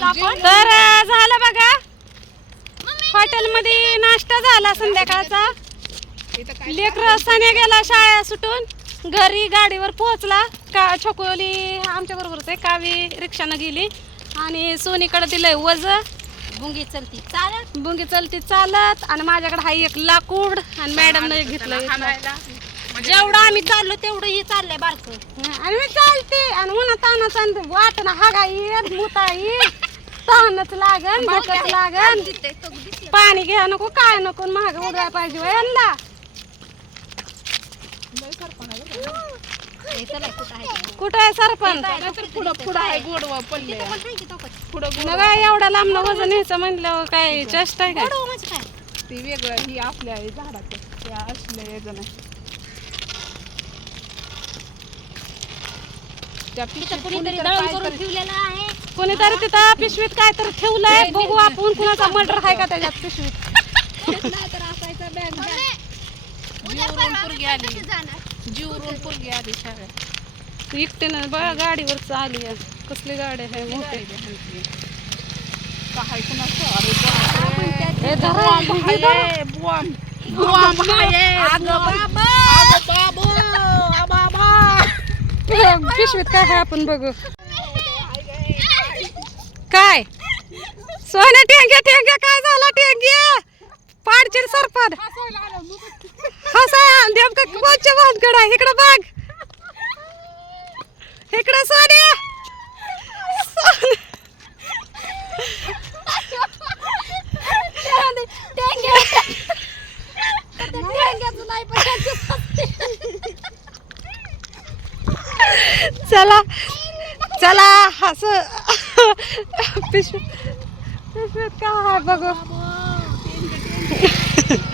तर झालं बघा. हॉटेलमध्ये नाश्ता झाला संध्याकाळचा. लेकर सण्या गेला शाळा सुटून. घरी गाडीवर पोहोचला. का छोकोली आमच्या बरोबरच आहे कावी रिक्षानं गेली. आणि सोनीकडे दिलंय वज. गुंगी चलती चालेल बुंगी चलती चालत. आणि माझ्याकडे हाय एक लाकूड. आणि मॅडमने घेतलं इथलं. जेवढं आम्ही चाललो तेवढं ही चाललंय बारक. आणि मी चालते. आणि म्हणा तानाच आणि वाटण हागा येत मुता येत तानच लागन भूकच लागन. पाणी घ्या नको काय नको महाग उडवाय पाहिजे हो यांना कुठं आहे सरपंच पुढं पुढं आहे गोडवा पडले. पुढं न काय एवढ्या लांब वजन न्यायचं म्हणल्यावर काय चेष्ट आहे का म्हणजे ती वेगळं ही आपल्या आहे झाडाचं. त्या त्या कुणीतरी कुणीतरी दळण काय करून ठेवलेलं आहे. कोणीतरी तिथं पिशवीत काय तर ठेवलंय बघू आपण कुणाचा मर्डर आहे का त्याच्यात पिशवीत. नाहीतर असायचा बॅग जीवरून पोरगी आली शाळेत. एकटीनं बघा गाडीवर चालली आहे. कसली गाडी आहे मोठी. काय कुणाचं? अरे बापरे. हे धरा, हे धरा. अगं बाबा बाबू, पिशवीत काय आहे आपण बघू. सोने टेंग्या टेंग्या काय झाला टेंग्या पाडचिड सरपण. हसा नेमकं कोणच्या भानगड आहे? इकडं बघ. इकडं सोन्या चला चला हस. पिशवी. काय आहे बघू?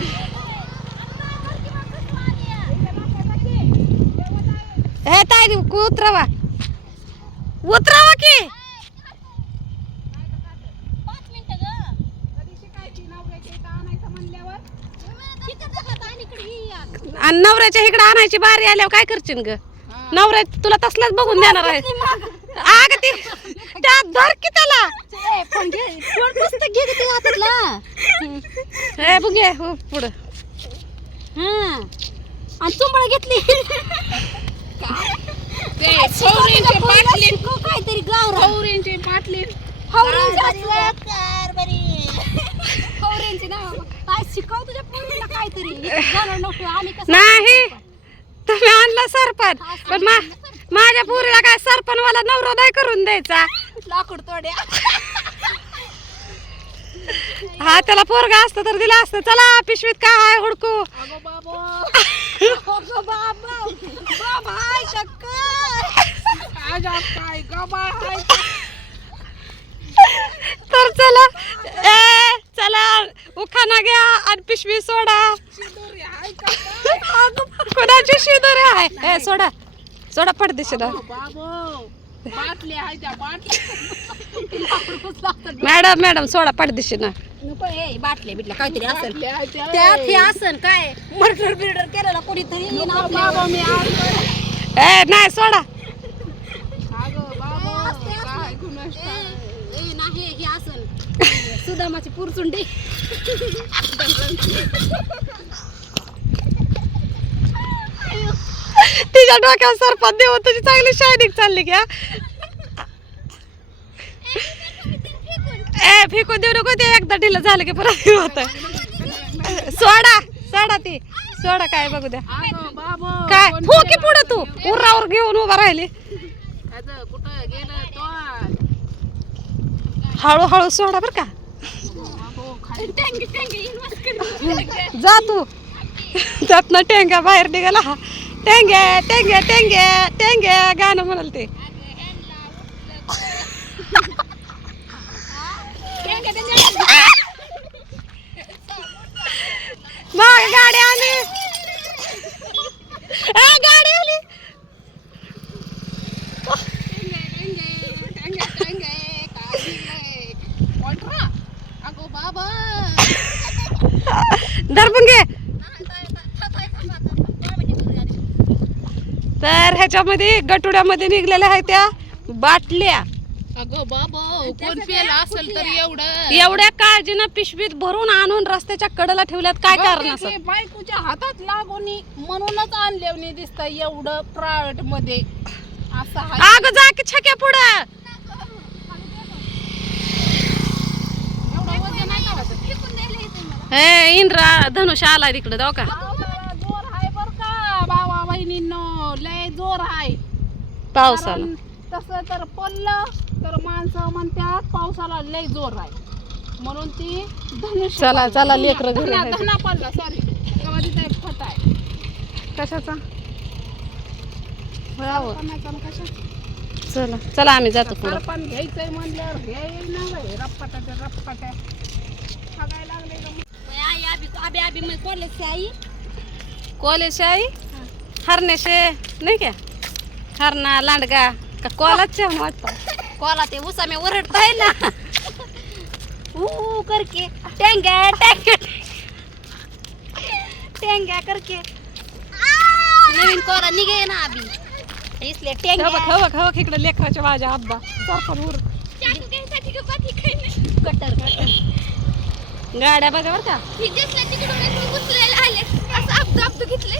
हे ताई उतरावा. उतरावा की. आणि नवऱ्याच्या इकडे आणायची बारी आल्यावर काय करशील ग? नवऱ्या तुला तसलाच बघून देणार आहे. आग ती त्यात धर की त्याला. हे बघे हो पुढं. आणि चुंबळ घेतली. ते सौरींचे पाटली काहीतरी गाव सौरींचे पाटली हवऱ्यांची नाव काय शिकव तुझ्या पोरीला काहीतरी. झालं नको आम्ही कसं नाही. तुम्ही आणलं सरपण. पण मा माझ्या पुरीला काय सरपण मला नवरा नाही करून द्यायचा? लाकूड तोड्या. हा त्याला पोरगा असतं तर दिला असतं. चला पिशवीत काय आहे हुडकू? अगो बाबो. अगं बाबा. बाबा हाय चक्कर. काय जात काय? गबाळ हाय. तर चला. ए चला उखाना घ्या आणि पिशवी सोडा. हाय? कोणाची शिदोरी आहे? ए सोडा. सोडा पडदेशीला अगो बाबो बाटली आहे त्या बाटली. मॅडम मॅडम सोडा पडदेशीनं नको ए बाटले बिटले काहीतरी असेल. त्यात हे असन काय? मर्डर बिर्डर केलेला कोणीतरी येईन अगो आपल्यावर. बाबा मी आणलं ए नाही सोडा. ए, ए, नाही हे असन सुदामाची पुरचुंडी तिच्या डोक्यावर सरपण देऊ तुझी चांगली शायनिंग चालली घ्या ए फेकून देऊ नको ते एकदा ढिलं झालं की परत होत. सोडा सोडा ती. सोडा काय बघू द्या. काय हो की पुढे तू? उरावर घेऊन उभा राहिली. हळूहळू सोडा बर का. जा तू. त्यातनं टेंग्या बाहेर निघाला. हा टेंग्या टेंग्या टेंग्या टेंग्या गाणं म्हणाल ते. माग गाडी आली. गाडी आली. अगो बाबा दर्पण घे. तर ह्याच्यामध्ये गटुड्यामध्ये निघलेल्या आहेत त्या बाटल्या. अगं बाबा कोण असेल तर एवढं. एवढ्या काळजीनं पिशवीत भरून आणून रस्त्याच्या कडेला ठेवल्यात काय कारण असं? बायकोच्या हातात लागून म्हणूनच आणलेवणी दिसत एवढं प्रायव्हेटमध्ये असं आहे. अग जा की छक्या पुढं. एवढं वजन का वाटत? हे इंद्रा धनुष आला तिकडे जाऊ का पावसाला जोर आहे बर का बाबा बहिणींनो लय जोर आहे पावसाला कारण तसं तर पडलं तर माणसं म्हणतात पावसाला लय जोर आहे म्हणून ती धनुष्य चला, पडला. चला, धना- लेकरं घरी धना-. धना पडला सॉरी तेव्हा एक फट आहे कशाचा सरपणाचा आणि कशाचा? चला चला आम्ही जातो पुढं सरपण घ्यायचंय म्हणल्यावर घ्याय ना बाई, रप्पाटाच्या रप्पाट्या बघायला लागले का मग? आई मैं कॉलेज से आई कॉलेज आई हरणे से नाही क्या हरणा लांडगा का कॉलाच वाटतं कॉला ते उसा में ओरडता है ना. ऊ करके टेंगा टेंगा टेंगा करके नवीन कोरा निघे ना अभी. इसलिए टेंगा खवक खवक खवक इकडे लेकराच्या माझ्या आब्बा. सरपण उर कटर कटर गाड्या बघा बरं का. दिसल्या तिकडून घुसलेले आले. असं अपद अपद घेतले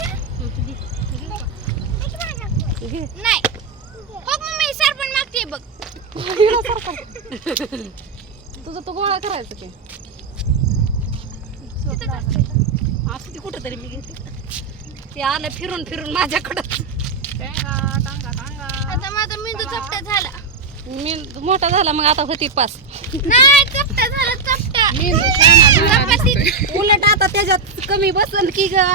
घे. नाही. बघ मम्मी सरपण मागते बघ. सरपण. तुझं तू गोळा करायचं की. असं ते कुठं तरी मी घेते. ते आलं फिरून फिरून माझ्याकडं. टांगा टांगा टांगा. आता माझा मेंदू चपटा झाला. मी मोठा झाला मग आता होती पास. नाही चपटा झाला चपटा उलट आता त्याच्यात कमी बसल की ग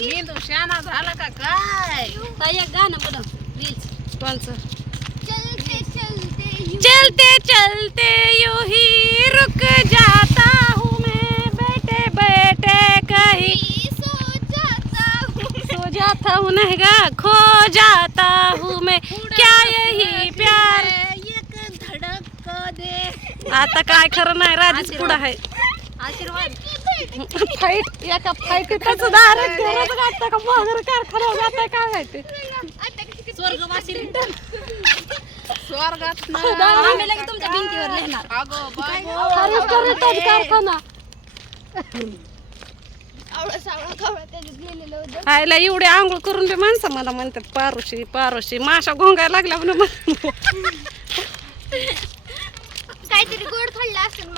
मेंदू शाना झाला का काय ताई एक गाणं बनव प्लीज़ कोणचं चलते चलते चलते चलते यूँ ही रुक जाता हूँ मैं बैठे बैठे कहीं सो जाता हूँ सो जाता हूँ नहीं गा खो जाता हूँ मैं क्या यही प्यार एक धडक दे आता काय खरं नाही राजेश पुढं आहे आशीर्वाद फाईट एका घरात गाठता का कारखाना जाता काय माहिती? स्वर्गात आम्ही लगेच तुमच्या भिंतीवर लिहिणार अगो कारखाना? आयला एवढे आंघोळ करून बी माणसं मला म्हणतात पारोशी पारोशी. माशा घोंगायला लागल्या म्हणून म्हण- काहीतरी गोड खाल्लं असेल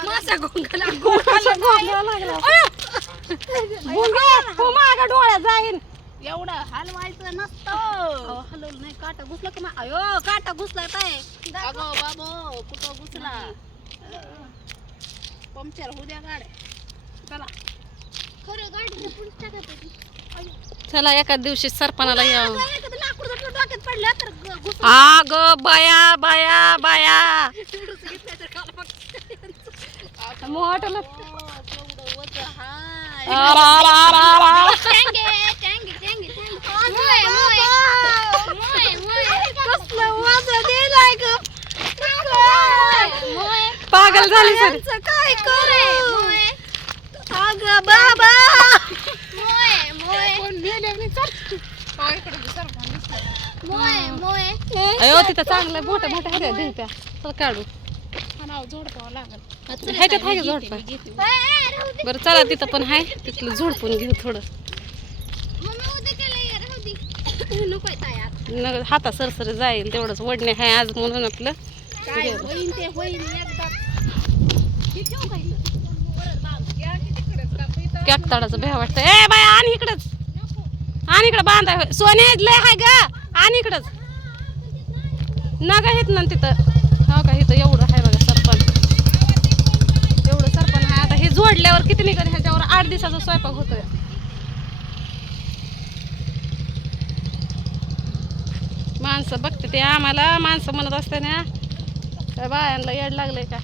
तू मागं डोळ्यात जाईन. एवढं हलवायचं नसतं. हलवलं नाही. काटा घुसला का अयो काटा घुसला काय? अगो बाबो कुठं घुसला? पंक्चर होऊ द्या गाड्या. चला. खरं गाडीचं पुढे चला एका दिवशी सरपणाला या लाकूड जर डोक्यात पडलं तर ग- घुसून आग बाया बाया बाया. मोय. पागल झाली सर काय करू? अगं बाबा. मोय मोय. कोण मेले मी चल इकडे बी सरपण दिसतंय. मोय मोय. अयो तिथं चांगलं ह्या दिलत्या चल काढू. हा नाव झोडपावं लागल. ह्याच्यात आहे का झोडपा. बरं चला तिथं पण आहे. तिथलं झोडपून घेऊ थोडं. न हाता सरसर जाईल तेवढंच वडणे आहे आज म्हणून आपलं. का की का कॅकताडाचं भ्या वाटतं. ए बाय आण इकडंच. आण इकडं बांधाय सोने लय हाय ग. आण इकडंच. नका येत ना तिथं. हो का इथं एवढं आहे बघा सरपण एवढं सरपण आहे आता किती निघत ह्याच्यावर आठ दिवसाचा स्वयंपाक होतोय. माणसं बघते ते आम्हाला माणसं म्हणत असते ना बायांना येड लागले का?